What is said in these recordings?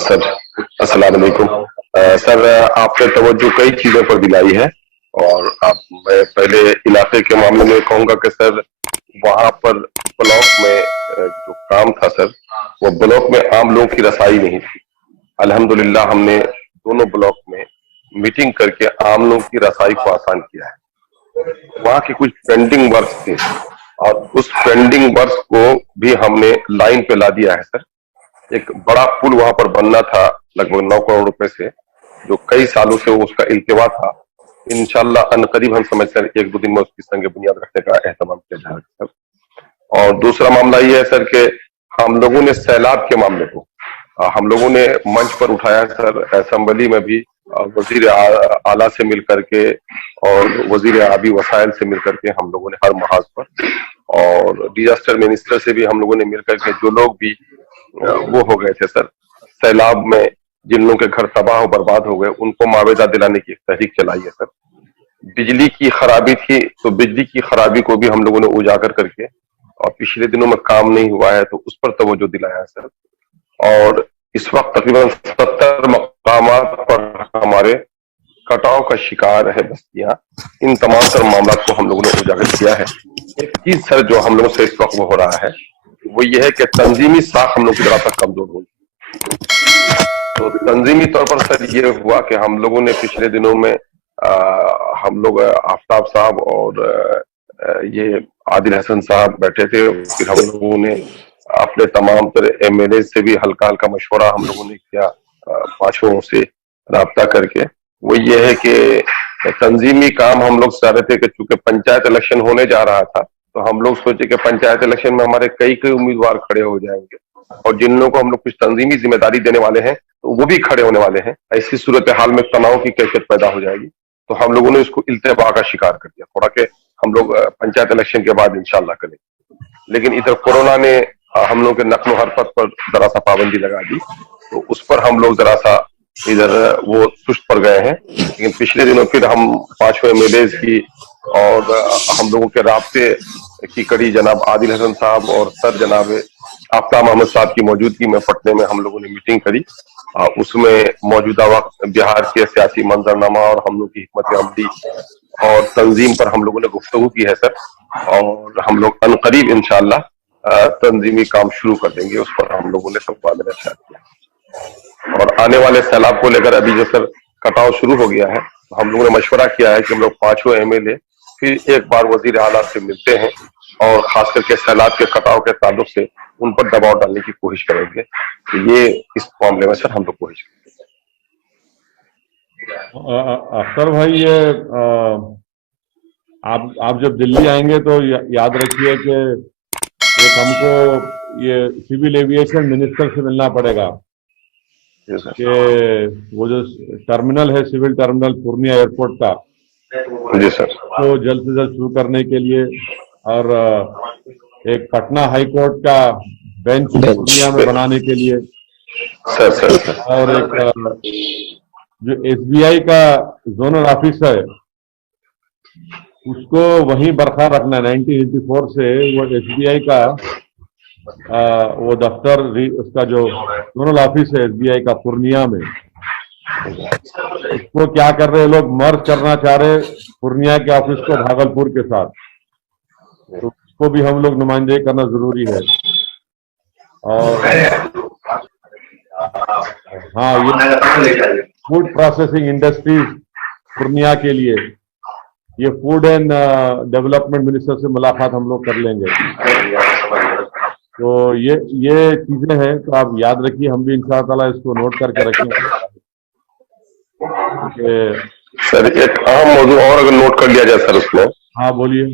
Sir अस्सलाम वालेकुम। Sir आपने तवज्जो कई चीजों पर दिलाई है और मैं पहले इलाके के मामले में कहूंगा कि सर वहां पर ब्लॉक में जो काम था सर, वो ब्लॉक में आम लोगों की रसाई नहीं थी। अल्हम्दुलिल्लाह हमने दोनों ब्लॉक में मीटिंग करके आम लोगों की रसाई को आसान किया है। वहां की कुछ पेंडिंग वर्क थे और उस पेंडिंग वर्क को भी हमने लाइन पे ला दिया है सर। एक बड़ा पुल वहां पर बनना था लगभग 9 करोड़ रुपए से, जो कई सालों से उसका इल्तिवा था। इंशाल्लाह अनकरीब हम समझते हैं 1-2 दिन में उसकी संग बुनियाद रखने का एहतमाम किया जाएगा सर। और दूसरा मामला ये है सर कि हम लोगों ने सैलाब के मामले को हम लोगों ने मंच पर उठाया है सर, असेंबली में भी वजीर आला से मिल करके और वजीर आबी वसाइल से मिल करके हम लोगों ने हर महाज पर, और डिजास्टर मिनिस्टर से भी हम लोगों ने मिल करके जो लोग भी वो हो गए थे सर सैलाब में, जिन लोगों के घर तबाह बर्बाद हो गए, उनको मुआवजा दिलाने की एक तहरीक चलाई है सर। बिजली की खराबी थी तो बिजली की खराबी को भी हम लोगों ने उजागर करके, और पिछले दिनों में काम नहीं हुआ है तो उस पर तवज्जो दिलाया है सर। और इस वक्त तकरीबन 70 मकामात पर हमारे कटाव का शिकार है बस्तियां। इन तमाम तर मामला को हम लोगों ने उजागर किया है। एक चीज सर जो हम लोगों से इस वक्त हो रहा है वो ये है कि तंजीमी साख हम लोग की तरह तक कमजोर हो। तो तंजीमी तौर पर सर ये हुआ कि हम लोगों ने पिछले दिनों में हम लोग आफ्ताब साहब और ये आदिल हसन साहब बैठे थे। फिर हम लोगों ने अपने तमाम तरह एमएलए से भी हल्का हल्का मशवरा हम लोगों ने किया, पांचों से राब्ता करके। वो ये है कि तंजीमी काम हम लोग चाह रहे थे कि चूंकि पंचायत इलेक्शन होने जा रहा था तो हम लोग सोचे कि पंचायत इलेक्शन में हमारे कई कई उम्मीदवार खड़े हो जाएंगे और जिन लोगों को हम लोग कुछ तंजीमी जिम्मेदारी देने वाले हैं तो वो भी खड़े होने वाले हैं। ऐसी सूरत हाल में तनाव की कैफियत पैदा हो जाएगी, तो हम लोगों ने इसको इल्तिबा का शिकार कर दिया थोड़ा कि हम लोग पंचायत इलेक्शन के बाद इंशाल्लाह करेंगे। लेकिन इधर कोरोना ने हम लोग के नक्ल हरकत पर जरा सा पाबंदी लगा दी, तो उस पर हम लोग जरा सा इधर वो सुस्त पड़ गए हैं। लेकिन पिछले दिनों फिर हम 5 एमएलए की और हम लोगों के राब्ते की कड़ी जनाब आदिल हसन साहब और सर जनाब आफ्ताब अहमद साहब की मौजूदगी में पटने में हम लोगों ने मीटिंग करी। उसमें मौजूदा वक्त बिहार के सियासी मंजरनामा और हम लोग की हिकमत अमली और तंजीम पर हम लोगों ने गुफ्तगू की है सर। और हम लोग अनकरीब इंशाल्लाह तंजीमी काम शुरू कर देंगे, उस पर हम लोगों ने तबादला किया। और आने वाले सैलाब को लेकर अभी जो सर कटाव शुरू हो गया है, तो हम लोगों ने मशवरा किया है कि हम लोग 5 एमएलए फिर एक बार वजीर आला से मिलते हैं और खास करके सैलाब के कटाव के ताल्लुक से उन पर दबाव डालने की कोशिश करेंगे। तो ये इस मामले में सर हम लोग कोशिश करेंगे। अख्तर भाई, ये आप जब दिल्ली आएंगे तो याद रखिए कि एक हमको ये सिविल एविएशन मिनिस्टर से मिलना पड़ेगा कि वो जो टर्मिनल है, सिविल टर्मिनल पूर्णिया एयरपोर्ट का, जी सर, तो जल्द से जल्द शुरू करने के लिए, और एक पटना हाई कोर्ट का बेंच पूर्णिया में बनाने के लिए सर। और एक जो एसबीआई का जोनल ऑफिस है उसको वहीं बरकरार रखना। 1984 से वो एसबीआई का वो दफ्तर, उसका जो जोनल ऑफिस है एसबीआई का पूर्णिया में, उसको क्या कर रहे लोग, मर्ज करना चाह रहे पूर्णिया के ऑफिस को भागलपुर के साथ। तो उसको भी हम लोग नुमाइंदगी करना जरूरी है। और हाँ, ये फूड प्रोसेसिंग इंडस्ट्रीज पूर्णिया के लिए ये फूड एंड डेवलपमेंट मिनिस्टर से मुलाकात हम लोग कर लेंगे। तो ये चीजें हैं, तो आप याद रखिए, हम भी इंशाअल्लाह इसको नोट करके रखेंगे। सर एक अहम मौजू और अगर नोट कर लिया जाए सर उसमें। हाँ बोलिए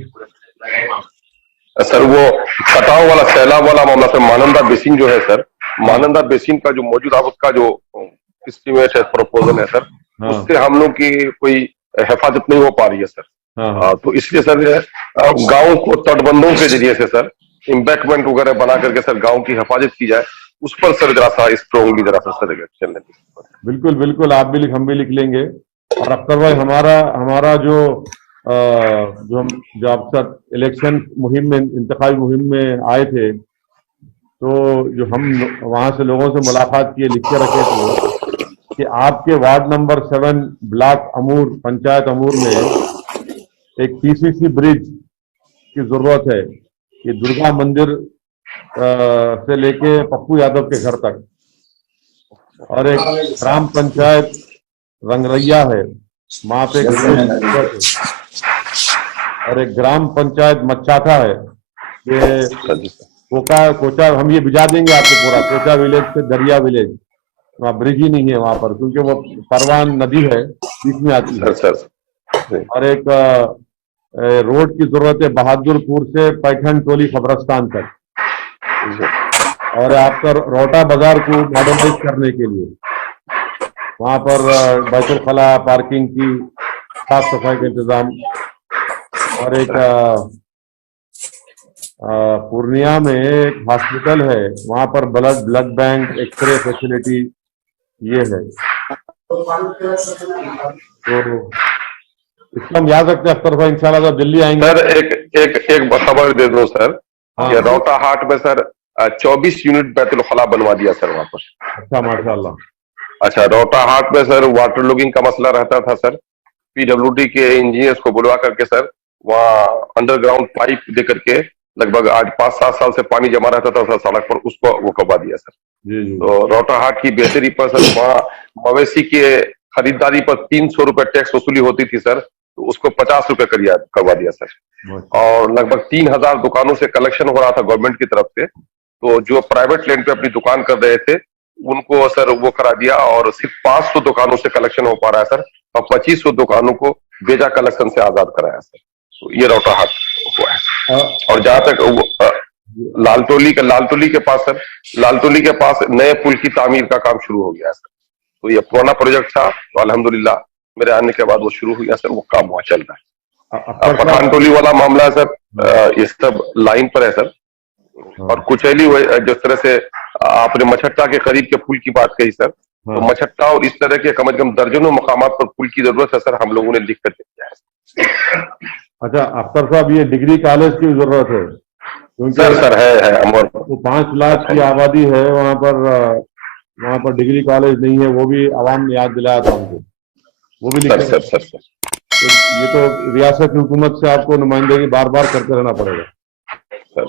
सर। वो कटाव वाला सैलाब वाला मामला सर, मानंदा बेसिन जो है सर, मानंदा बेसिन का जो मौजूदा उसका जो एस्टिमेट है, प्रपोजल है सर, उससे हम लोग की कोई हिफाजत नहीं हो पा रही है सर। तो इसलिए सर गांव को तटबंधों के जरिए से सर इम्बैकमेंट वगैरह बना करके सर गांव की हिफाजत की जाए, उस पर सर जरा सा स्ट्रॉन्गली जरा सा सर चलने। बिल्कुल बिल्कुल, आप भी हम भी लिख लेंगे। और अख्तर भाई, हमारा जो आप सर इलेक्शन मुहिम में, इंतखाबी मुहिम में आए थे, तो जो हम वहां से लोगों से मुलाकात किए, लिख के रखे थे कि आपके वार्ड नंबर 7 ब्लॉक अमूर, पंचायत अमूर में एक पीसीसी ब्रिज की जरूरत है। ये दुर्गा मंदिर से लेके पप्पू यादव के घर तक, और एक ग्राम पंचायत रंगरैया है, वहां पे एक ब्रिज की जरूरत है, और एक ग्राम पंचायत मच्छाखा है। ये कोचा हम ये भिजा देंगे आपको पूरा, कोचा विलेज से दरिया विलेज, वहाँ ब्रिज ही नहीं है वहां पर, क्योंकि वो परवान नदी है, बीच में आती है। और एक रोड की जरूरत है बहादुरपुर से पैठन टोली खबरस्तान तक, और आपका रोटा बाजार को मॉडर्नाइज करने के लिए वहां पर बैतुल खला, पार्किंग की साफ सफाई का इंतजाम, और एक पूर्णिया में एक हॉस्पिटल है, वहां पर ब्लड बैंक, एक्सरे फैसिलिटी ये है। तो इसको हम याद रखते हैं अख्तर भाई, इंशाल्लाह जब दिल्ली आएंगे। सर एक खबर दे दो सर, हाँ। ये रोटा हाट में सर 24 यूनिट बैतुल खला बनवा दिया सर वहां पर। अच्छा, माशाल्लाह। अच्छा, रोटा हाट में सर वाटर लॉगिंग का मसला रहता था सर, पीडब्ल्यूडी के इंजीनियर्स को बुलवा करके सर वहाँ अंडरग्राउंड पाइप दे करके लगभग आज 5-7 साल से पानी जमा रहता था सर सड़क पर, उसको वो करवा दिया सर। जी। तो रोटा हाट की बेहतरी पर सर वहाँ मवेशी के खरीदारी पर 300 रुपए टैक्स वसूली होती थी सर, तो उसको 50 रुपए करवा दिया सर। और लगभग 3000 दुकानों से कलेक्शन हो रहा था गवर्नमेंट की तरफ से, तो जो प्राइवेट लैंड पे अपनी दुकान कर रहे थे उनको सर वो करा दिया, और सिर्फ 500 दुकानों से कलेक्शन हो पा रहा है सर, और 2500 दुकानों को बेजा कलेक्शन से आजाद कराया सर। तो ये रोटा हाट हुआ है। और जहां तक लालटोली के पास सर, लालटोली के पास नए पुल की तामीर का काम शुरू हो गया है सर। तो ये पुराना प्रोजेक्ट था, तो अल्हम्दुलिल्लाह मेरे आने के बाद वो शुरू हो गया सर, वो काम वहां चल रहा है। पठान टोली वाला मामला है सर, ये सब लाइन पर है सर। और कुचैली जिस तरह से आपने मछट्टा के करीब के पुल की बात कही सर, तो मछट्टा और इस तरह के कम से कम दर्जनों मकामात पर पुल की जरूरत है सर, हम लोगों ने लिख कर दिया है। अच्छा अख्तर साहब, ये डिग्री कॉलेज की जरूरत है, क्योंकि सर है अमर, वो 5 लाख की आबादी है वहां पर डिग्री कॉलेज नहीं है। वो भी आवाम ने याद दिलाया था हमको, वो भी लिखा सर। तो ये तो रियासत की हुकूमत से आपको नुमाइंदगी बार बार करते रहना पड़ेगा सर।